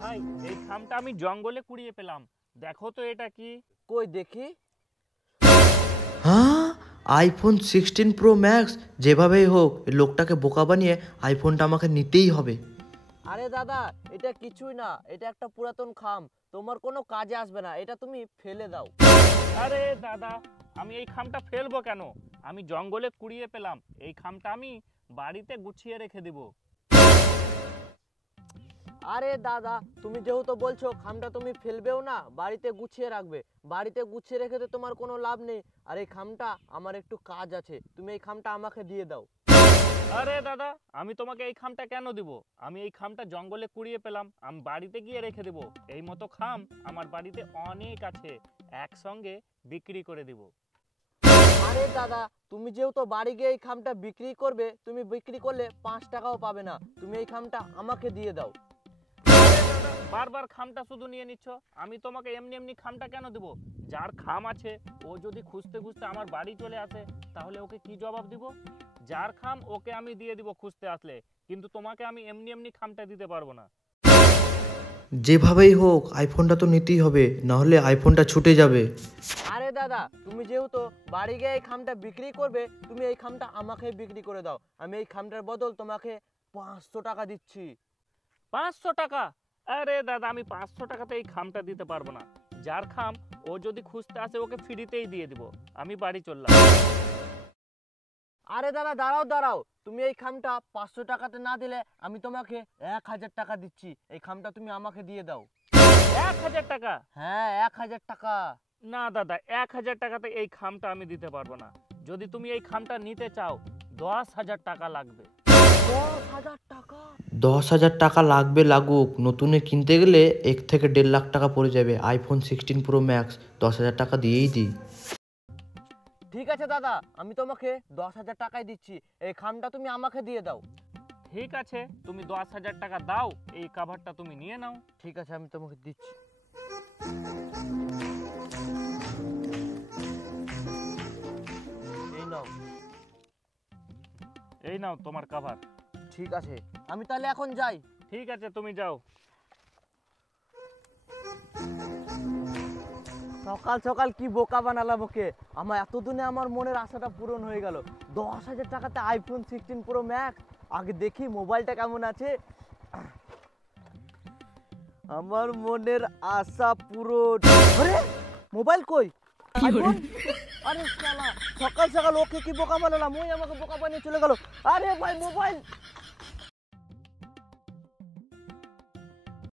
ভাই এই খামটা আমি জঙ্গলে কুড়িয়ে পেলাম, দেখো তো এটা কি। কই দেখি। হ্যাঁ, আইফোন 16 প্রো ম্যাক্স। যেভাবেই হোক এই লোকটাকে বোকা বানিয়ে আইফোনটা আমাকে নিতেই হবে। আরে দাদা, এটা কিছুই না, এটা একটা পুরাতন খাম, তোমার কোনো কাজে আসবে না, এটা তুমি ফেলে দাও। আরে দাদা, আমি এই খামটা ফেলবো কেন? আমি জঙ্গলে কুড়িয়ে পেলাম, এই খামটা আমি বাড়িতে গুছিয়ে রেখে দেব। আরে দাদা, তুমি যেহেতু বলছো খামটা তুমি ফেলবেও না, বাড়িতে গুছিয়ে রাখবে, বাড়িতে গুছিয়ে রেখে তো তোমার কোনো লাভ নেই। আর এই খামটা আমার একটু কাজ আছে, তুমি এই খামটা আমাকে দিয়ে দাও। আরে দাদা, আমি তোমাকে এই খামটা কেন দিব? আমি এই খামটা জঙ্গলে কুড়িয়ে পেলাম, আমি বাড়িতে গিয়ে রেখে দেব। এই মতো খাম আমার বাড়িতে অনেক আছে, একসঙ্গে বিক্রি করে দিব। আরে দাদা, তুমি যেহেতু বাড়ি গিয়ে এই খামটা বিক্রি করবে, তুমি বিক্রি করলে 5 টাকাও পাবে না, তুমি এই খামটা আমাকে দিয়ে দাও। আরে দাদা, বারবার খামটা শুধু নিয়ে নিচ্ছ, আমি তোমাকে এমনি এমনি খামটা কেন দেবো? যার খাম আছে ও যদি খুঁজতে খুঁজতে আমার বাড়ি চলে আসে, তাহলে ওকে কি জবাব দিব? যার খাম ওকে আমি দিয়ে দিব খুঁজতে আসলে, কিন্তু তোমাকে আমি এমনি এমনি খামটা দিতে পারবো না। যেভাবেই হোক আইফোনটা তো নিতেই হবে, নাহলে আইফোনটা ছুটে যাবে। আরে দাদা, তুমি যেহেতু বাড়ি গিয়ে এই খামটা বিক্রি করবে, তুমি এই খামটা আমাকে বিক্রি করে দাও, আমি এই খামটার বদল তোমাকে 500 টাকা দিচ্ছি। 500 টাকা? আরে দাদা, আমি 500 টাকাতে এই খামটা দিতে পারবো না। যার খাম ও যদি খুঁজতে আসে ওকে ফ্রিতেই দিয়ে দিব, আমি বাড়ি চললাম। আরে দাদা, দাঁড়াও দাঁড়াও, তুমি এই খামটা 500 টাকাতে না দিলে আমি তোমাকে 1000 টাকা দিচ্ছি, এই খামটা তুমি আমাকে দিয়ে দাও। 1000 টাকা? হ্যাঁ, 1000 টাকা। না দাদা, 1000 টাকাতে এই খামটা আমি দিতে পারবো না। যদি তুমি এই খামটা নিতে চাও, 10,000 টাকা লাগবে। 10,000 টাকা? 10,000 টাকা লাগবে লাগুক, নতুনে কিনতে গেলে 1 থেকে 1.5 লাখ টাকা পড়ে যাবে। আইফোন 16 প্রো ম্যাক্স 10,000 টাকা দিয়েই দিই। ঠিক আছে দাদা, আমি তোমাকে 10,000 টাকাই দিচ্ছি, এই খামটা তুমি আমাকে দিয়ে দাও। ঠিক আছে, তুমি 10,000 টাকা দাও, এই কভারটা তুমি নিয়ে নাও। ঠিক আছে, আমি তোমাকে দিচ্ছি। এই নাও। এই নাও তোমার কভার। ঠিক আছে, আমি তাহলে এখন যাই। ঠিক আছে, তুমি যাও। সকাল সকাল কি বোকা বানালাম ওকে, আমার এতদিনে আমার মনের আশাটা পূরণ হয়ে গেল। 10,000 টাকাতে আইফোন 16 প্রো ম্যাক্স। আগে দেখি মোবাইলটা কেমন আছে। আমার মনের আশা পূরণ। আরে মোবাইল কই? আইফোন? আরে শালা, সকাল সকাল ওকে কি বোকা বানালাম, ওই আমাকে বোকা বানিয়ে চলে গেল। আরে ভাই মোবাইল